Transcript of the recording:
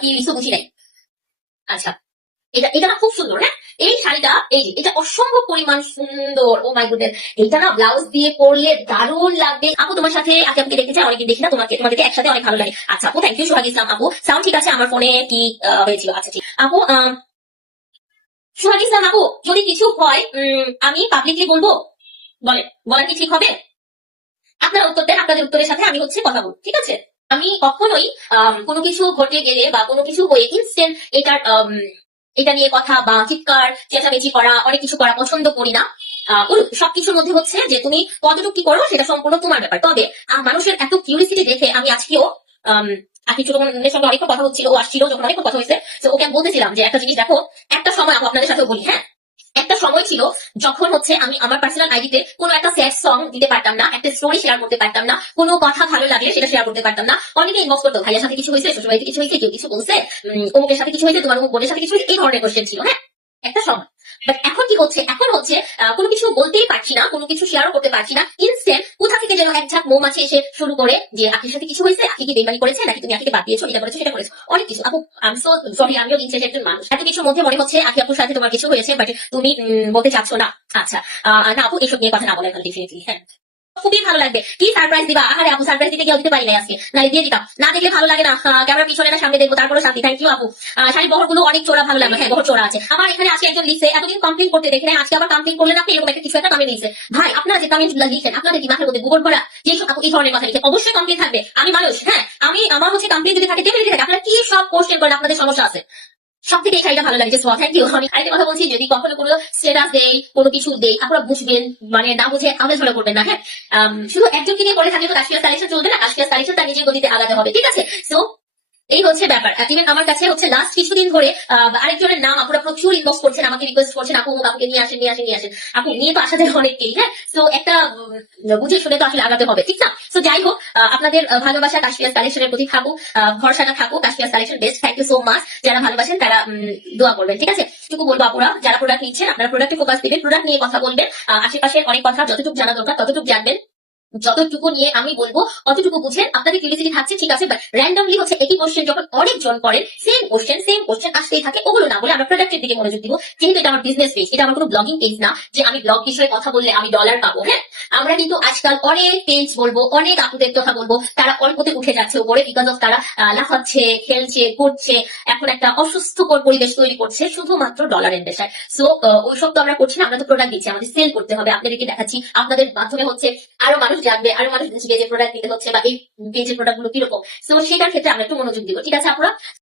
কি লিখছো বুঝি নাই। আচ্ছা, এটা এটা না খুব সুন্দর। হ্যাঁ, এই শাড়িটা, এই যে এটা অসম্ভব পরিমাণ সুন্দর। ও মাই গুডনেস, এটা না ব্লাউজ দিয়ে পরলে দারুণ লাগবে। আপু তোমার সাথে আগে আমাকে দেখেছি, অনেকদিন দেখি না তোমাকে, তোমাদেরকে একসাথে অনেক ভালো লাগে। আচ্ছা আপু, থ্যাংক ইউ সোহাগ ইসলাম আপু। সাউন্ড ঠিক আছে? আমার ফোনে কি হয়েছিল? আচ্ছা ঠিক আপু। সোহাগ ইসলাম আপু, যদি কিছু হয় আমি পাবলিকলি বলবো, বলেন, বলা কি ঠিক হবে? আপনার উত্তর দেন, আপনাদের উত্তরের সাথে আমি হচ্ছে কথা বলবো, ঠিক আছে? আমি কখনোই কোনো কিছু ঘটে গেলে বা কোনো কিছু হয়ে ইনস্ট্যান্ট এটা নিয়ে কথা বা চিৎকার চেঁচামেচি করা, অনেক কিছু করা পছন্দ করি না। সবকিছুর মধ্যে হচ্ছে যে তুমি কতটুকু কি করো সেটা সম্পূর্ণ তোমার ব্যাপার। তবে মানুষের এত কিউরিসিটি দেখে আমি আজকেও আখি ছোট বোনের সঙ্গে অনেকক্ষণ কথা হচ্ছিল, ও আসছিল যখন, অনেকক্ষণ কথা হয়েছে। তো ওকে আমি বলতেছিলাম যে একটা জিনিস দেখো, একটা সময় আমি আপনাদের সাথেও বলি, হ্যাঁ, একটা সময় ছিল যখন হচ্ছে আমি আমার পার্সোনাল আইডিতে কোনো একটা স্যাড সং দিতে পারতাম না, একটা স্টোরি শেয়ার করতে পারতাম না, কোনো কথা ভালো লাগলে সেটা শেয়ার করতে পারতাম না। অনেকে ইনবক্স করতো, ভাইয়ের সাথে কিছু হয়েছে, শ্বশুরবাড়িতে কিছু হয়েছে, কেউ কিছু বলছে, অমুকের সাথে কিছু হয়েছে, তোমার অমুক বোনের সাথে কিছু হয়েছে, এই ধরনের কোশ্চেন ছিল। হ্যাঁ, একটা সময়। বাট এখন কি হচ্ছে, এখন হচ্ছে কোনো কিছু বলতেই পারছি না, কোনো কিছু শেয়ারও করতে পারছি না। ইনস্ট্যান্ট কোথা থেকে যেন এক ঝাঁক মৌমাছি এসে শুরু করে যে আখির সাথে কিছু হয়েছে, আখি কি বেইমানি করেছে, নাকি তুমি আখিকে বাদ দিয়েছো, এটা করেছো সেটা করেছো, অনেক কিছু। আপু আই এম সো সরি, আমিও দিন শেষে একজন মানুষ। এত কিছুর মধ্যে মনে হচ্ছে আখি আপুর সাথে তোমার কিছু হয়েছে, বাট তুমি বলতে চাচ্ছ না। আচ্ছা, না আপু, এসব নিয়ে কথা না বলেন ডেফিনেটলি। হ্যাঁ, খুবই ভালো লাগবে। কি সারপ্রাইজ দিবা? আহারে আপু, সারপ্রাইজ দিতে গিয়ে দিতে পারি না আজকে, না দিয়ে দিতাম। না দেখলে ভালো লাগে না, ক্যামেরা পিছনে না সামনে দেখবো, তারপরে শান্তি। থ্যাংক ইউ আপু। শাড়ির বহর গুলো অনেক চোরা, ভালো লাগলো। হ্যাঁ, বহর চোরা আছে। আমার এখানে আজকে একজন লিখছে, এতদিন কমপ্লেন করতে দেখে নাই, আজকে আবার কমপ্লেন করলেন আপনি, এরকম একটা কিছু একটা কমেন্ট লিখছে। ভাই, আপনারা যে কমেন্ট গুলো লিখছেন, আপনাদের কি মাথার মধ্যে গোবর ভরা? যে সব আপু এই ধরনের কথা লিখে, অবশ্যই কমপ্লেন থাকবে। আমি মানুষ, হ্যাঁ, আমি আমার হচ্ছে কমপ্লেন যদি থাকে, টেবিল থাকে, আপনারা কি সব কোশ্চেন করেন, আপনাদের সমস্যা আছে। সব থেকে এই শাড়িটা ভালো লাগে, থ্যাংক ইউ। আমি আরেকটা কথা বলছি, যদি কখনো কোনো স্টেটাস দেই, কোনো কিছু দেই, আপনারা বুঝবেন, মানে না বুঝে আমেজ ধরে করবেন না। হ্যাঁ, শুধু একজনকে নিয়ে করে থাকলে তো কাশফিয়াস কালেকশন চলবে না, কাশফিয়াস কালেকশন তার নিজের গতিতে আগাতে হবে, ঠিক আছে? সো এই হচ্ছে ব্যাপার। ইভেন আমার কাছে হচ্ছে লাস্ট কিছুদিন ধরে আরেকজনের নাম আপনারা প্রচুর ইনবক্স করছেন, আমাকে রিকোয়েস্ট করছেন, আপু আপুকে নিয়ে আসেন, নিয়ে আসেন, নিয়ে আসেন। আপু নিয়ে তো আসা যায় অনেককেই। হ্যাঁ, তো একটা বুঝে শুনে তো আসলে আগাতে হবে, ঠিক না? তো যাই হোক, আপনাদের ভালোবাসা কাশফিয়াস কালেকশনের প্রতি থাকুক, ভরসাটা থাকুক। Kashfia's collection best. Thank you so much. যারা ভালোবাসেন তারা দোয়া করবেন, ঠিক আছে? টুকু বলবো আপুরা, যারা প্রোডাক্ট নিচ্ছেন, আপনারা প্রোডাক্টে ফোকাস দিবেন, প্রোডাক্ট নিয়ে কথা বলবেন। আশেপাশের অনেক কথা যতটুকু জানা দরকার ততটুকু জানবেন, যতটুকু নিয়ে আমি বলবো অতটুকু বুঝেন। আপনাদের কিউরিসিটি থাকছে, ঠিক আছে, বাট র্যান্ডমলি হচ্ছে একই কোশ্চেন যখন অনেকজন করেন, সেম কোশ্চেন আসতেই থাকে, ওগুলো না বলে আমরা প্রোডাক্টের দিকে মনোযোগ দিব। যেহেতু এটা আমার বিজনেস পেজ, এটা আমার কোনো ব্লগিং পেজ না যে আমি ব্লগ বিষয়ে কথা বললে আমি ডলার পাবো। হ্যাঁ, আমরা কিন্তু আজকাল অনেক পেজ বলবো, অনেক আপুদের কথা বলবো, তারা অল্পতে উঠে যাচ্ছে উপরে, বিকজ অফ তারা লাফাচ্ছে, খেলছে, করছে, এখন একটা অসুস্থকর পরিবেশ তৈরি করছে শুধুমাত্র ডলারের দেশায়। সো ওইসব তো আমরা করছি না, আমরা তো প্রোডাক্ট দিচ্ছি, আমাদের সেল করতে হবে, আপনাদেরকে দেখাচ্ছি, আপনাদের মাধ্যমে হচ্ছে আরো মানুষ জানবে, আরো মানুষ বুঝবে যে প্রোডাক্ট দিতে হচ্ছে বা এই পেজের প্রোডাক্ট গুলো কিরকম। সো সেটার ক্ষেত্রে আমরা একটু মনোযোগ দিব, ঠিক আছে আপনারা?